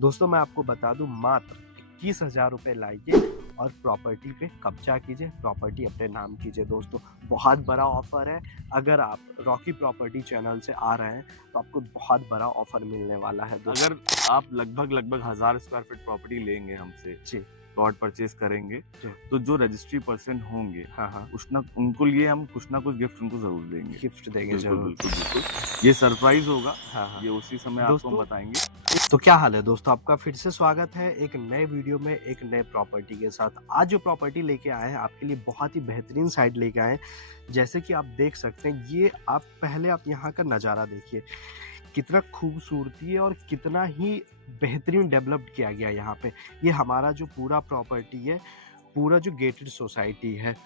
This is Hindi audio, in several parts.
दोस्तों मैं आपको बता दूं, मात्र 21,000 रुपये लाइए और प्रॉपर्टी पे कब्जा कीजिए, प्रॉपर्टी अपने नाम कीजिए। दोस्तों बहुत बड़ा ऑफर है। अगर आप रॉकी प्रॉपर्टी चैनल से आ रहे हैं तो आपको बहुत बड़ा ऑफर मिलने वाला है दोस्तों। अगर आप लगभग 1000 स्क्वायर फीट प्रॉपर्टी लेंगे हमसे, जी प्लॉट परचेज करेंगे, जी। तो जो रजिस्ट्री पर्सन होंगे हाँ, उनको लिए हम कुछ ना कुछ गिफ्ट उनको जरूर देंगे। गिफ्ट देंगे बिल्कुल जरूर। बिल्कुल बिल्कुल, ये सरप्राइज होगा। हाँ। ये उसी समय आपको हम दोस्तों बताएंगे। तो क्या हाल है दोस्तों, आपका फिर से स्वागत है एक नए वीडियो में एक नए प्रॉपर्टी के साथ। आज जो प्रॉपर्टी लेके आए हैं आपके लिए बहुत ही बेहतरीन साइट लेके आए हैं। जैसे कि आप देख सकते हैं, ये आप यहाँ का नज़ारा देखिए, कितना खूबसूरती है और कितना ही बेहतरीन डेवलप्ड किया गया यहाँ पे। ये हमारा जो पूरा प्रॉपर्टी है, पूरा जो गेटेड सोसाइटी है।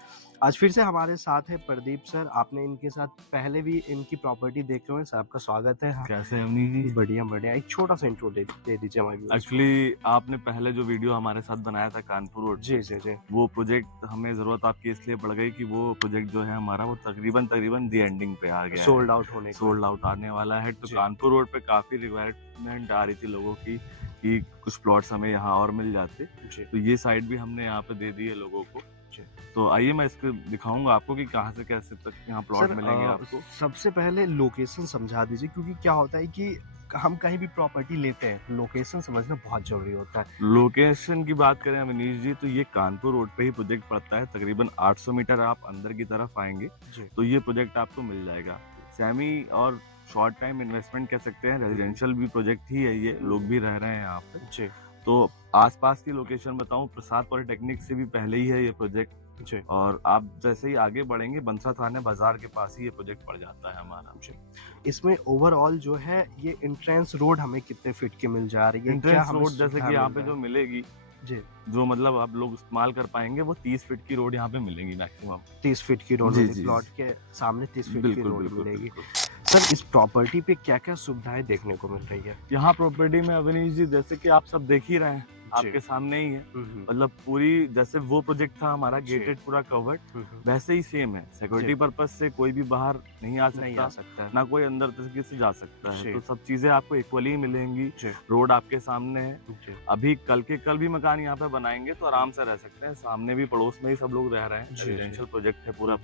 आज फिर से हमारे साथ है प्रदीप सर। आपने इनके साथ पहले भी इनकी प्रॉपर्टी देखे हुए हैं। सर आपका स्वागत है। कैसे हैं अवनी जी? बढ़िया बढ़िया। एक छोटा सा इंट्रो दे दीजिए हमारे व्यूअर्स को। एक्चुअली आपने पहले जो वीडियो हमारे साथ बनाया था कानपुर रोड, जी जी जी। वो प्रोजेक्ट हमें जरूरत आपकी इसलिए पड़ गई कि वो प्रोजेक्ट जो है हमारा वो तकरीबन दी एंडिंग पे आ गया, सोल्ड आउट होने सोल्ड आउट आने वाला है। तो जी। कानपुर रोड पे काफी रिक्वायरमेंट आ रही थी लोगों की कि कुछ प्लॉट्स हमें यहाँ और मिल जाते, जी तो ये साइट भी हमने यहाँ पे दे दी है लोगों को। जी। तो आइए मैं इसको दिखाऊंगा आपको कि कहाँ से कैसे तक यहाँ प्लॉट मिलेंगे आपको। सबसे पहले लोकेशन समझा दीजिए, क्योंकि क्या होता है कि हम कहीं भी प्रॉपर्टी लेते हैं, लोकेशन समझना बहुत जरूरी होता है। लोकेशन की बात करें अवनीश जी, तो ये कानपुर रोड पे ही प्रोजेक्ट पड़ता है। तकरीबन 800 मीटर आप अंदर की तरफ आएंगे जी तो ये प्रोजेक्ट आपको मिल जाएगा। सेमी और शॉर्ट टाइम इन्वेस्टमेंट कह सकते हैं, रेजिडेंशियल भी प्रोजेक्ट ही है, ये लोग भी रह रहे हैं यहाँ पे। जी तो आसपास की लोकेशन बताऊं, प्रसाद पॉलिटेक्निक से भी पहले ही है ये प्रोजेक्ट। जी और आप जैसे ही आगे बढ़ेंगे, बंसा थाने बाजार के पास ही ये प्रोजेक्ट पड़ जाता है हमारा। इसमें ओवरऑल जो है ये एंट्रेंस रोड हमें कितने फीट की मिल जा रही है? क्या एंट्रेंस हमें रोड जैसे सुविधा कि यहाँ मिल पे रहा जो है? मिलेगी, जी जो मतलब आप लोग इस्तेमाल कर पाएंगे, वो 30 फीट की रोड यहाँ पे मिलेगी मैक्सिमम। 30 फीट की रोड जी, मिलेगी, जी, प्लॉट के सामने 30 फीट की बिल्कुल रोड बिल्कुल मिलेगी। बिल्कुल। सर इस प्रॉपर्टी पे क्या क्या सुविधाएं देखने को मिल रही है? यहाँ प्रॉपर्टी में अवनीश जी, जैसे कि आप सब देख ही रहे हैं, आपके सामने ही है। मतलब पूरी जैसे वो प्रोजेक्ट था हमारा गेटेड पूरा कवर्ड, वैसे ही सेम है। सिक्योरिटी पर्पज से कोई भी बाहर नहीं आ सकता, ना कोई अंदर तरीके से जा सकता है। तो सब चीजें आपको इक्वली मिलेंगी। रोड आपके सामने है। अभी कल भी मकान यहाँ पे बनाएंगे तो आराम से रह सकते हैं। सामने भी पड़ोस में ही सब लोग रह रहे हैं। रेजिडेंशियल प्रोजेक्ट है पूरा,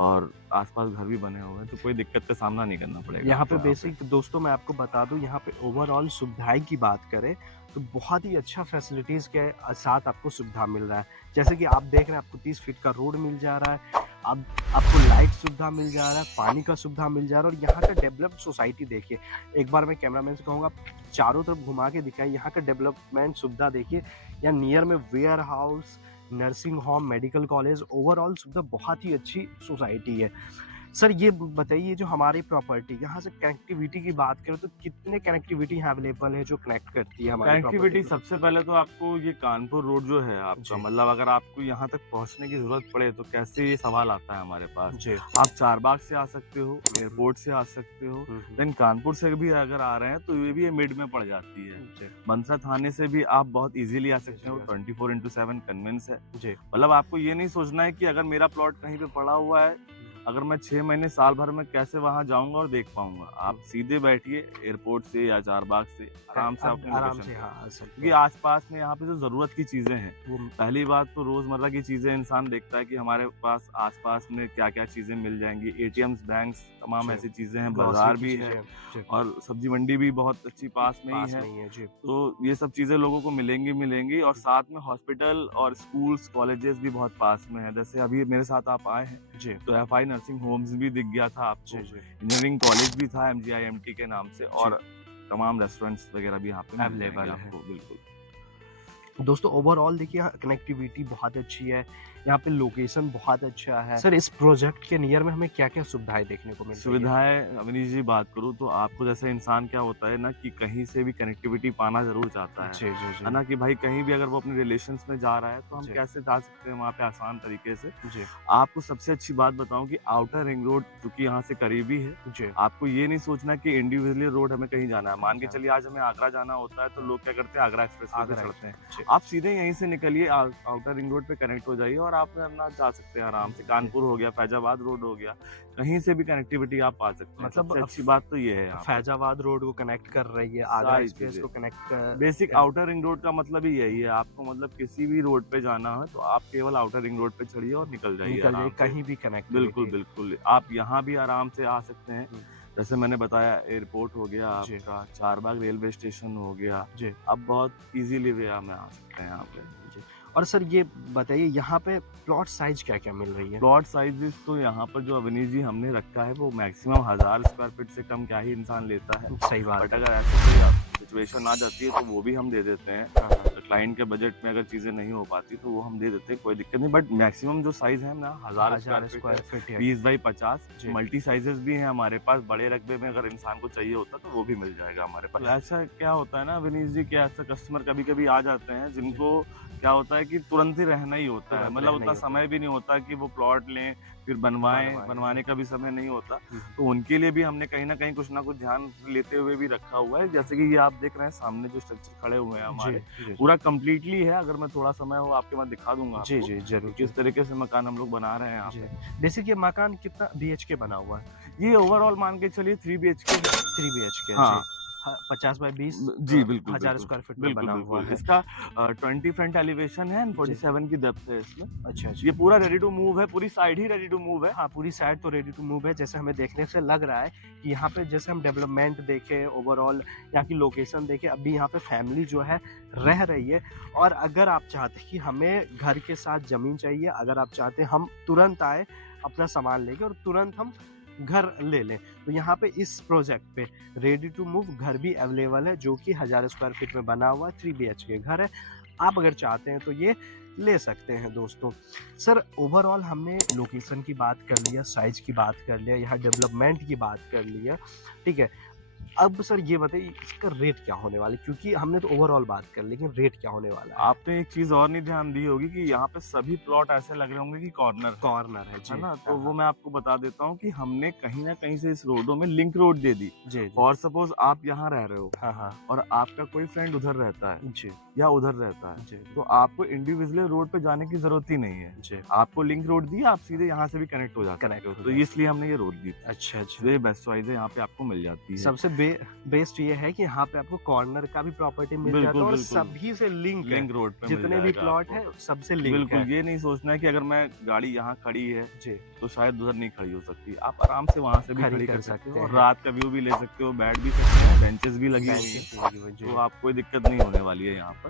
और आसपास घर भी बने हुए हैं, तो कोई दिक्कत का सामना नहीं करना पड़ेगा यहाँ पे। बेसिक दोस्तों मैं आपको बता दूं, यहाँ पे ओवरऑल सुविधाएं की बात करें तो बहुत ही अच्छा फैसिलिटीज के साथ आपको सुविधा मिल रहा है। जैसे कि आप देख रहे हैं, आपको 30 फीट का रोड मिल जा रहा है, आपको लाइट सुविधा मिल जा रहा है, पानी का सुविधा मिल जा रहा है। और यहाँ का डेवलप्ड सोसाइटी देखिए, एक बार मैं कैमरामैन से कहूँगा चारों तरफ घुमा के दिखाई। यहाँ का डेवलपमेंट सुविधा देखिए, यहाँ नियर में warehouse, nursing home, medical college, overall सुविधा बहुत ही अच्छी सोसाइटी है। सर ये बताइए, जो हमारी प्रॉपर्टी यहाँ से कनेक्टिविटी की बात करें तो कितने कनेक्टिविटी यहाँ अवेलेबल है जो कनेक्ट करती है हमारी कनेक्टिविटी? सबसे पहले तो आपको ये कानपुर रोड जो है आपका, मतलब अगर आपको यहाँ तक पहुँचने की जरूरत पड़े तो कैसे, ये सवाल आता है हमारे पास। आप चारबाग से आ सकते हो, एयरपोर्ट से आ सकते हो, देन कानपुर से भी अगर आ रहे हैं तो ये भी मिड में पड़ जाती है। बंसा थाने से भी आप बहुत इजीली आ सकते हो, 24/7 कन्वेंस है। मतलब आपको ये नहीं सोचना है कि अगर मेरा प्लॉट कहीं पे पड़ा हुआ है, अगर मैं 6 महीने साल भर में कैसे वहां जाऊंगा और देख पाऊंगा। आप सीधे बैठिए एयरपोर्ट से या चारबाग से आराम से क्योंकि आसपास में यहाँ पे जो जरूरत की चीजें हैं, पहली बात तो रोजमर्रा की चीजें इंसान देखता है कि हमारे पास आसपास में क्या क्या चीजें मिल जाएंगी। एटीएम्स, बैंक्स, तमाम ऐसी चीजें हैं, बाजार भी है और सब्जी मंडी भी बहुत अच्छी पास में ही है। तो ये सब चीजें लोगों को मिलेंगी और साथ में हॉस्पिटल और स्कूल्स, कॉलेजेस भी बहुत पास में है। जैसे अभी मेरे साथ आप आए हैं तो FI नर्सिंग होम्स भी दिख गया था आपको, इंजीनियरिंग कॉलेज भी था MGIMT के नाम से, और तमाम रेस्टोरेंट्स वगैरह भी यहाँ पे अवेलेबल है आपको। बिल्कुल दोस्तों ओवरऑल देखिए, कनेक्टिविटी बहुत अच्छी है, यहाँ पे लोकेशन बहुत अच्छा है। सर इस प्रोजेक्ट के नियर में हमें क्या क्या सुविधाएं देखने को मिलती है? सुविधाएं अवनीश जी बात करूँ तो आपको, जैसे इंसान क्या होता है ना कि कहीं से भी कनेक्टिविटी पाना जरूर चाहता है ना, कि भाई कहीं भी अगर वो अपने रिलेशंस में जा रहा है तो हम कैसे जा सकते हैं वहाँ पे आसान तरीके से। आपको सबसे अच्छी बात बताऊं कि आउटर रिंग रोड जो कि यहाँ से करीबी है, आपको ये नहीं सोचना कि इंडिविजुअली रोड हमें कहीं जाना है। मान के चलिए आज हमें आगरा जाना होता है तो लोग क्या करते हैं, आगरा एक्सप्रेस पे चढ़ते हैं। आप सीधे यहीं से निकलिए, आउटर रिंग रोड पे कनेक्ट हो जाइए और आप अपना जा सकते हैं आराम से। कानपुर हो गया, फैजाबाद रोड हो गया, कहीं से भी कनेक्टिविटी आप पा सकते हैं। मतलब सबसे अच्छी बात तो ये है यहाँ पे। फैजाबाद रोड को कनेक्ट कर रही है, आगरा सारी एक्सप्रेस चीजें। को कनेक्ट कर बेसिक आउटर रिंग रोड का मतलब ही यही है, आपको मतलब किसी भी रोड पे जाना है तो आप केवल आउटर रिंग रोड पे चढ़िए और निकल जाइए आराम से। कहीं भी कनेक्ट। बिल्कुल बिल्कुल, आप यहाँ भी आराम से आ सकते हैं। जैसे मैंने बताया, एयरपोर्ट हो गया आपका, चारबाग रेलवे स्टेशन हो गया जी। आप बहुत इजीली वे में आ सकते हैं यहाँ पे। और सर ये बताइए यहाँ पे प्लॉट साइज क्या क्या मिल रही है? प्लॉट साइजेस तो यहाँ पर जो अवनीश जी हमने रखा है वो मैक्सिमम 1000 स्क्वायर फीट से कम क्या ही इंसान लेता है। सही बात। बट अगर ऐसी कोई सिचुएशन आ जाती है तो वो भी हम दे देते हैं। क्लाइंट के बजट में अगर चीजें नहीं हो पाती तो वो हम दे देते हैं, कोई दिक्कत नहीं। बट मैक्सिमम जो साइज है ना 1000 square feet, 20 by 50। Multi sizes भी हैं हमारे पास, बड़े रकबे में अगर इंसान को चाहिए होता तो वो भी मिल जाएगा हमारे पास। ऐसा क्या होता है ना अवनीश जी, क्या ऐसा कस्टमर कभी कभी आ जाते हैं जिनको क्या होता है कि तुरंत ही रहना ही होता है, मतलब उतना समय भी नहीं होता कि वो प्लॉट लें फिर बनवाने का भी समय नहीं होता। तो उनके लिए भी हमने कहीं ना कहीं कुछ ना कुछ ध्यान लेते हुए भी रखा हुआ है। जैसे कि ये आप देख रहे हैं सामने जो स्ट्रक्चर खड़े हुए हैं हमारे, पूरा कंप्लीटली है। अगर मैं थोड़ा समय हो आपके मैं दिखा दूंगा। जी जी जरूर। किस तरीके से मकान हम लोग बना रहे हैं यहाँ पे। बेसिक ये मकान कितना BHK बना हुआ है? ये ओवरऑल मान के चलिए 3 BHK। 3 BHK। हाँ 50 बाई 20 जी बिल्कुल 1000 स्क्वायर फीट में बना हुआ है। इसका 20 फ्रंट एलिवेशन है, 47 की डेप्थ है इसमें। अच्छा। ये पूरा रेडी टू मूव है, पूरी साइड ही रेडी टू मूव है। हाँ पूरी साइड तो रेडी टू मूव है। जैसे हमें देखने से लग रहा है कि यहाँ पे जैसे हम डेवलपमेंट देखें, ओवरऑल यहाँ की लोकेशन देखें, अभी यहाँ पे फैमिली जो है रह रही है। और अगर आप चाहते हैं कि हमें घर के साथ ज़मीन चाहिए, अगर आप चाहते हैं हम तुरंत आए अपना सामान लेके और तुरंत हम घर ले लें, तो यहाँ पे इस प्रोजेक्ट पे रेडी टू मूव घर भी अवेलेबल है, जो कि 1000 स्क्वायर फीट में बना हुआ 3 BHK घर है। आप अगर चाहते हैं तो ये ले सकते हैं दोस्तों। सर ओवरऑल हमने लोकेशन की बात कर लिया, साइज की बात कर लिया, यहाँ डेवलपमेंट की बात कर लिया, ठीक है। अब सर ये बताइए इसका रेट क्या होने वाला है, क्योंकि हमने तो ओवरऑल बात कर ली, लेकिन रेट क्या होने वाला है? आपने एक चीज और नहीं ध्यान दी होगी कि यहाँ पे सभी प्लॉट ऐसे लग रहे होंगे कि कॉर्नर है ना। तो वो मैं आपको बता देता हूँ कि हमने कहीं ना कहीं से इस रोडों में लिंक रोड दे दी। और सपोज आप यहाँ रह रहे हो और आपका कोई फ्रेंड उधर रहता है या उधर रहता है, तो आपको इंडिविजुअल रोड पे जाने की जरूरत ही नहीं है। आपको लिंक रोड दी, आप सीधे यहाँ से भी कनेक्ट हो जाते हैं। तो इसलिए हमने ये रोड दी। अच्छा ये बेस्ट चॉइस है, यहाँ पे आपको मिल जाती है। सबसे बेस्ट ये है कि यहाँ पे आपको कॉर्नर का भी प्रॉपर्टी मिल जाता है और सभी से लिंक रोड पे जितने भी प्लॉट है सबसे लिंक है। बिल्कुल ये नहीं सोचना है कि अगर मैं गाड़ी यहाँ खड़ी है तो शायद उधर नहीं खड़ी हो सकती, आप आराम से वहाँ से भी खड़ी कर सकते हो और रात का व्यू भी ले सकते हो, बैठ भी सकते हो, बेंचेस भी लगी हुई है, तो आपको कोई दिक्कत नहीं होने वाली है। यहाँ पर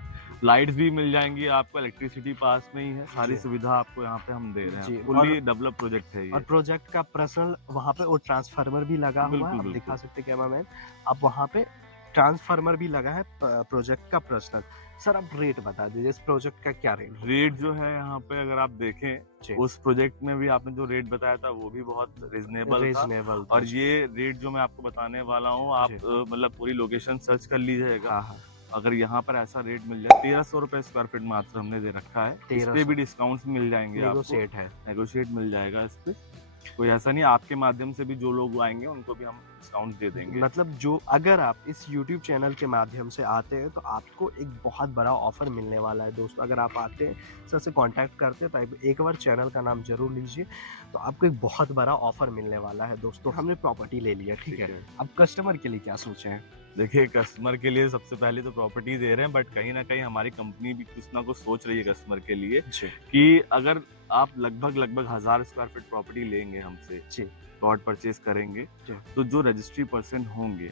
लाइट्स भी मिल जाएंगी आपको, इलेक्ट्रिसिटी पास में ही है, सारी सुविधा आपको यहाँ पे हम दे रहे हैं। फुल्ली डेवलप प्रोजेक्ट है ये। और प्रोजेक्ट का पर्सनल वहाँ पे वो ट्रांसफार्मर भी लगा हुआ है, आप दिखा सकते हैं कैमरामैन, आप वहाँ पे ट्रांसफार्मर भी लगा है प्रोजेक्ट का पर्सनल। सर आप रेट बता दीजिए इस प्रोजेक्ट का क्या रेट जो है यहाँ पे अगर आप देखें उस प्रोजेक्ट में भी आपने जो रेट बताया था वो भी बहुत रिजनेबल था। और ये रेट जो मैं आपको बताने वाला हूँ, आप मतलब पूरी लोकेशन सर्च कर लीजिएगा। अगर यहाँ पर ऐसा रेट मिल जाए 1300 रुपए स्क्वायर फीट मात्र हमने दे रखा है। इस पे भी डिस्काउंट मिल जाएंगे, नेगोशिएट मिल जाएगा इस पे। कोई ऐसा नहीं, आपके माध्यम से भी जो लोग आएंगे उनको भी हम डिस्काउंट दे देंगे। मतलब जो अगर आप इस YouTube चैनल के माध्यम से आते हैं तो आपको एक बहुत बड़ा ऑफर मिलने वाला है दोस्तों। अगर आप आते हैं सर से कांटेक्ट करते हैं तो एक बार चैनल का नाम जरूर लीजिए, तो आपको एक बहुत बड़ा ऑफर मिलने वाला है दोस्तों। हमने प्रॉपर्टी ले लिया, ठीक है, अब कस्टमर के लिए क्या सोचे हैं? देखिए कस्टमर के लिए सबसे पहले तो प्रॉपर्टी दे रहे हैं, बट कहीं ना कहीं हमारी कंपनी भी कुछ ना कुछ सोच रही है कस्टमर के लिए कि अगर आप लगभग 1000 स्क्वायर फीट प्रॉपर्टी लेंगे हमसे, प्लॉट परचेज करेंगे, तो जो रजिस्ट्री पर्सन होंगे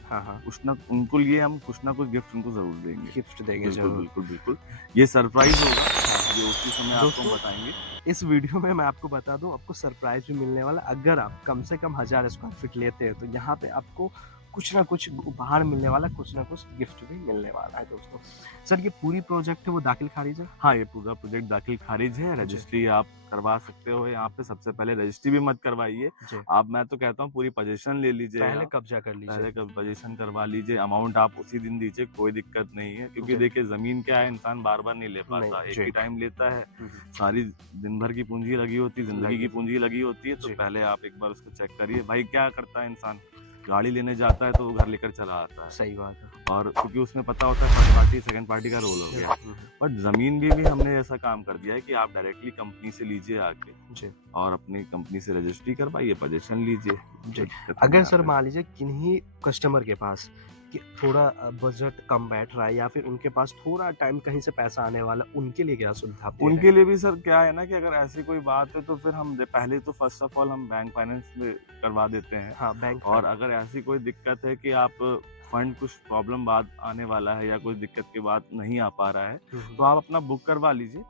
उनको लिए हम कुछ ना कुछ गिफ्ट उनको जरूर देंगे। गिफ्ट देंगे बिल्कुल। ये सरप्राइज होगा, ये उसी समय आपको बताएंगे। इस वीडियो में मैं आपको बता दूं, आपको सरप्राइज भी मिलने वाला। अगर आप कम से कम 1000 स्क्वायर फीट लेते हैं तो यहाँ पे आपको कुछ ना कुछ उपहार मिलने वाला, कुछ ना कुछ गिफ्ट भी मिलने वाला है दोस्तों। सर ये पूरी प्रोजेक्ट है वो दाखिल खारिज है? हाँ ये पूरा प्रोजेक्ट दाखिल खारिज है। रजिस्ट्री आप करवा सकते हो यहाँ पे। सबसे पहले रजिस्ट्री भी मत करवाइए आप, मैं तो कहता हूँ पूरी पोजीशन ले लीजिए, पहले कब्जा कर लीजिए, पहले पोजीशन करवा लीजिए। अमाउंट आप उसी दिन दीजिए, कोई दिक्कत नहीं है, क्योंकि देखिए जमीन क्या है, इंसान बार बार नहीं ले पाता, एक ही टाइम लेता है। सारी दिन भर की पूंजी लगी होती है, जिंदगी की पूंजी लगी होती है, तो पहले आप एक बार उसको चेक करिए। भाई क्या करता है इंसान, गाड़ी लेने जाता है तो वो घर लेकर चला आता है। सही बात है। और क्योंकि उसमें पता होता है फर्स्ट पार्टी सेकंड पार्टी का रोल हो गया। बट जमीन भी हमने ऐसा काम कर दिया है कि आप डायरेक्टली कंपनी से लीजिए आके और अपनी कंपनी से रजिस्ट्री करवाइए, पोजीशन लीजिए। अगर सर मान लीजिए किन्हीं कस्टमर के पास कि थोड़ा बजट कम बैठ रहा है या फिर उनके पास थोड़ा टाइम कहीं से पैसा आने वाला, उनके लिए क्या सुविधा? उनके लिए भी सर क्या है ना कि अगर ऐसी कोई बात है तो फिर हम पहले तो फर्स्ट ऑफ ऑल हम बैंक फाइनेंस में करवा देते हैं। हाँ, बैंक। और अगर ऐसी कोई दिक्कत है कि आप फंड कुछ प्रॉब्लम बाद आने वाला है या कोई दिक्कत के बाद नहीं आ पा रहा है तो आप अपना बुक करवा लीजिए।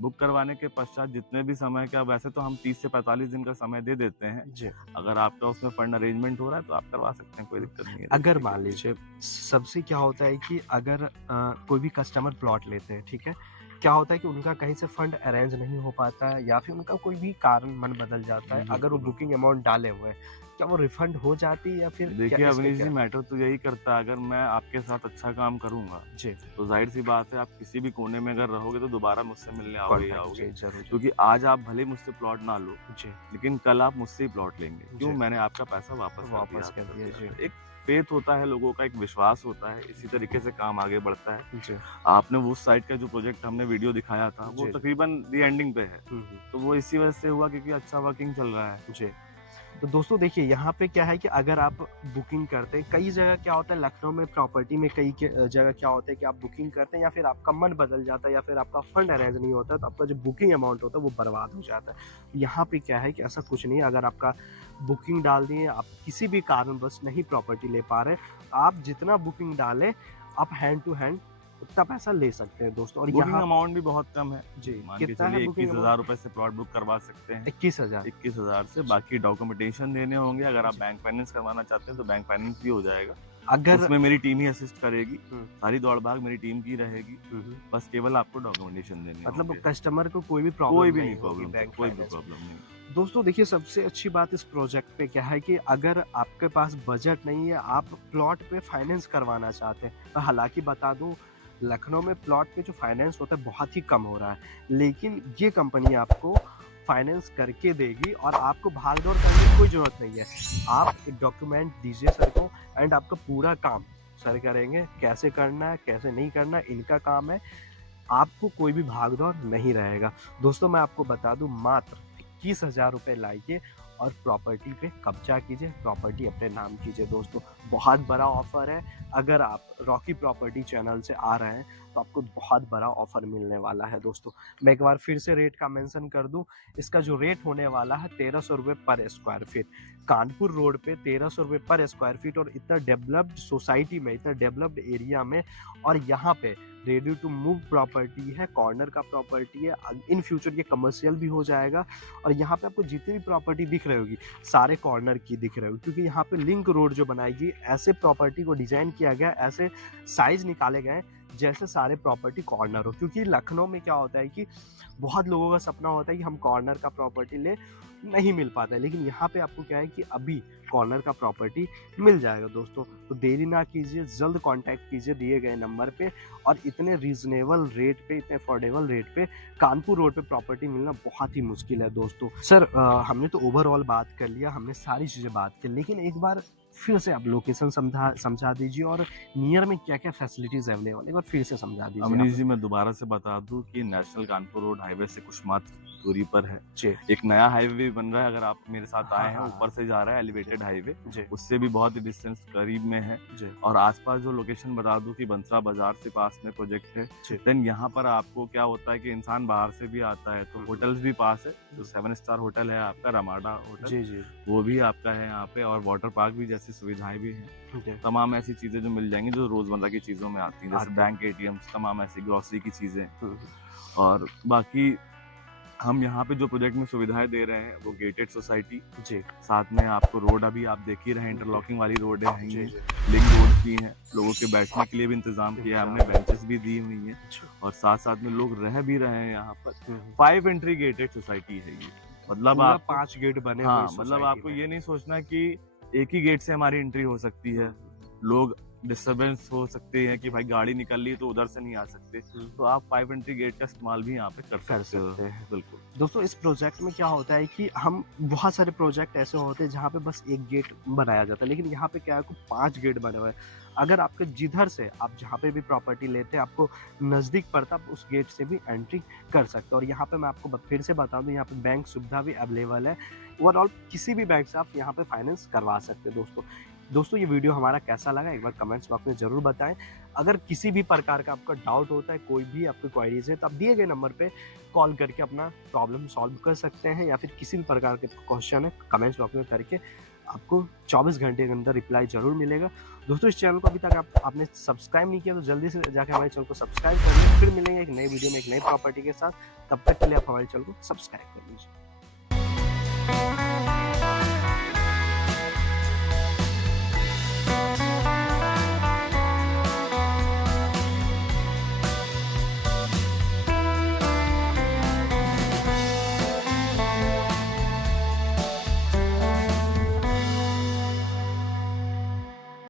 बुक करवाने के पश्चात जितने भी समय का, वैसे तो हम 30 से 45 दिन का समय दे देते हैं। अगर आपका उसमें फंड अरेंजमेंट हो रहा है तो आप करवा सकते हैं, कोई दिक्कत नहीं है। अगर मान लीजिए सबसे क्या होता है कि अगर कोई भी कस्टमर प्लॉट लेते हैं, ठीक है, क्या होता है कि उनका कहीं से फंड अरेंज नहीं हो पाता है या फिर उनका कोई भी कारण मन बदल जाता है, अगर वो बुकिंग अमाउंट डाले हुए हैं, क्या वो रिफंड हो जाती है या फिर? देखिए अवनीश जी, मैटर तो यही करता है, अगर मैं आपके साथ अच्छा काम करूंगा तो जाहिर सी बात है आप किसी भी कोने में अगर रहोगे तो दोबारा मुझसे मिलने आओगे। क्योंकि आज आप भले मुझसे प्लॉट ना लो लेकिन कल आप मुझसे ही प्लॉट लेंगे। क्यों? मैंने आपका पैसा वापस कर दिया। एक फेथ होता है लोगों का, एक विश्वास होता है, इसी तरीके से काम आगे बढ़ता है। आपने वो साइड का जो प्रोजेक्ट हमने वीडियो दिखाया था वो तकरीबन दी एंडिंग पे है, तो वो इसी वजह से हुआ क्योंकि अच्छा वर्किंग चल रहा है। तो दोस्तों देखिए यहाँ पे क्या है कि अगर आप बुकिंग करते हैं, कई जगह क्या होता है लखनऊ में प्रॉपर्टी में कई जगह क्या होता है कि आप बुकिंग करते हैं या फिर आपका मन बदल जाता है या फिर आपका फंड अरेंज नहीं होता तो आपका जो बुकिंग अमाउंट होता है वो बर्बाद हो जाता है। यहाँ पे क्या है कि ऐसा कुछ नहीं है, अगर आपका बुकिंग डाल दिए, आप किसी भी कारणवश नहीं प्रॉपर्टी ले पा रहे, आप जितना बुकिंग डालें आप हैंड टू हैंड उतना पैसा ले सकते हैं दोस्तों। और यहाँ अमाउंट भी बहुत कम है जी, कितना है? 21,000 रुपए से प्लॉट बुक करवा सकते हैं। 21,000 से। बाकी डॉक्यूमेंटेशन देने होंगे, अगर आप बैंक फाइनेंस करवाना चाहते हैं तो बैंक फाइनेंस भी हो जाएगा। अगर उसमें मेरी टीम ही असिस्ट करेगी, सारी दौड़ भाग मेरी टीम की रहेगी, बस केवल आपको डॉक्यूमेंटेशन देने होंगे। मतलब कस्टमर को कोई भी प्रॉब्लम नहीं। दोस्तों देखिए सबसे अच्छी बात इस प्रोजेक्ट पे क्या है कि अगर आपके पास बजट नहीं है, आप प्लॉट पे फाइनेंस करवाना चाहते हैं, तो हालांकि बता दूं लखनऊ में प्लॉट पे जो फाइनेंस होता है बहुत ही कम हो रहा है, लेकिन ये कंपनी आपको फाइनेंस करके देगी और आपको भागदौड़ करने की कोई जरूरत नहीं है। आप एक डॉक्यूमेंट दीजिए सर को एंड आपका पूरा काम सर करेंगे, कैसे करना है कैसे नहीं करना है इनका काम है, आपको कोई भी भागदौड़ नहीं रहेगा। दोस्तों मैं आपको बता दूं मात्र 21,000 रुपये लाइए और प्रॉपर्टी पे कब्जा कीजिए, प्रॉपर्टी अपने नाम कीजिए। दोस्तों बहुत बड़ा ऑफर है, अगर आप रॉकी प्रॉपर्टी चैनल से आ रहे हैं तो आपको बहुत बड़ा ऑफर मिलने वाला है। दोस्तों मैं एक बार फिर से रेट का मेंशन कर दूं, इसका जो रेट होने वाला है 1300 रुपये पर स्क्वायर फीट, कानपुर रोड पे 1300 रुपये पर स्क्वायर फीट, और इतना डेवलप्ड सोसाइटी में, इतना डेवलप्ड एरिया में, और यहाँ पे रेडी टू मूव प्रॉपर्टी है, कॉर्नर का प्रॉपर्टी है, इन फ्यूचर ये कमर्शियल भी हो जाएगा। और यहाँ पे आपको जितनी भी प्रॉपर्टी दिख रही होगी सारे कॉर्नर की दिख रही होगी, क्योंकि यहाँ पे लिंक रोड जो बनाएगी, ऐसे प्रॉपर्टी को डिजाइन किया गया, ऐसे साइज निकाले गए जैसे सारे प्रॉपर्टी कॉर्नर हो। क्योंकि लखनऊ में क्या होता है कि बहुत लोगों का सपना होता है कि हम कॉर्नर का प्रॉपर्टी ले, नहीं मिल पाता है, लेकिन यहाँ पे आपको क्या है कि अभी कॉर्नर का प्रॉपर्टी मिल जाएगा। दोस्तों तो देरी ना कीजिए, जल्द कांटेक्ट कीजिए दिए गए नंबर पे, और इतने रीजनेबल रेट पे, इतने अफोर्डेबल रेट पे कानपुर रोड पे प्रॉपर्टी मिलना बहुत ही मुश्किल है। दोस्तों सर हमने तो ओवरऑल बात कर लिया, हमने सारी चीज़ें बात कर, लेकिन एक बार फिर से आप लोकेशन समझा दीजिए और नियर में क्या क्या फैसिलिटीज अवेलेबल है, एक बार फिर से समझा दीजिए। अमनीश जी मैं दोबारा से बता दूं कि नेशनल कानपुर रोड हाईवे से कुछ मात्र दूरी पर है। एक नया हाईवे भी बन रहा है, अगर आप मेरे साथ आए हैं, ऊपर से जा रहा है एलिवेटेड हाईवे, उससे भी बहुत ही डिस्टेंस करीब में है। और आसपास जो लोकेशन बता दूं कि बंसरा बाजार से पास में प्रोजेक्ट है। देन यहाँ पर आपको क्या होता है कि इंसान बाहर से भी आता है तो होटल्स भी पास है, जो 7 स्टार होटल है आपका रमाडा होटल, वो भी आपका है यहाँ पे, और वाटर पार्क भी जैसी सुविधाएं भी हैं। तमाम ऐसी चीजें जो मिल जाएंगी जो रोजमर्रा की चीजों में आती हैं, जैसे बैंक एटीएम, तमाम ऐसी ग्रोसरी की चीजें। और बाकी हम यहाँ पे जो प्रोजेक्ट में सुविधाएं दे रहे हैं वो गेटेड सोसाइटी, साथ में आपको रोड अभी आप देख ही रहे हैं, इंटरलॉकिंग वाली रोड है, लिंक रोड भी है, लोगों के बैठने के लिए भी इंतजाम किया है हमने, बेंचेस भी दी हुई हैं, और साथ साथ में लोग रह भी रहे हैं यहाँ पर। 5 एंट्री गेटेड सोसाइटी है ये, मतलब आप 5 गेट बने। हाँ, मतलब आपको ये नहीं सोचना कि एक ही गेट से हमारी एंट्री हो सकती है, लोग डिस्टरबेंस हो सकती है कि भाई गाड़ी निकल ली तो उधर से नहीं आ सकते, तो आप 5 एंट्री गेट का इस्तेमाल भी यहाँ पे कर सकते हो। बिल्कुल। दोस्तों इस प्रोजेक्ट में क्या होता है कि हम बहुत सारे प्रोजेक्ट ऐसे होते हैं जहाँ पे बस एक गेट बनाया जाता है, लेकिन यहाँ पे क्या है कि 5 गेट बने हुए हैं। अगर आपके जिधर से आप जहाँ पे भी प्रॉपर्टी लेते हैं आपको नज़दीक पड़ता, आप उस गेट से भी एंट्री कर सकते हो। और यहाँ पे मैं आपको फिर से बता दूँ, यहाँ पे बैंक सुविधा भी अवेलेबल है। ओवरऑल किसी भी बैंक से आप यहाँ पे फाइनेंस करवा सकते हैं। दोस्तों ये वीडियो हमारा कैसा लगा एक बार कमेंट्स बॉक्स में ज़रूर बताएं। अगर किसी भी प्रकार का आपका डाउट होता है, कोई भी आपकी क्वेरीज है, तो आप दिए गए नंबर पे कॉल करके अपना प्रॉब्लम सॉल्व कर सकते हैं, या फिर किसी भी प्रकार के क्वेश्चन है कमेंट्स बॉक्स में करके आपको 24 घंटे के अंदर रिप्लाई जरूर मिलेगा। दोस्तों इस चैनल को अभी तक आपने सब्सक्राइब नहीं किया तो जल्दी से जाकर हमारे चैनल को सब्सक्राइब कर लीजिए। फिर मिलेंगे एक नई वीडियो में एक नई प्रॉपर्टी के साथ। तब तक के लिए आप हमारे चैनल को सब्सक्राइब कर लीजिए।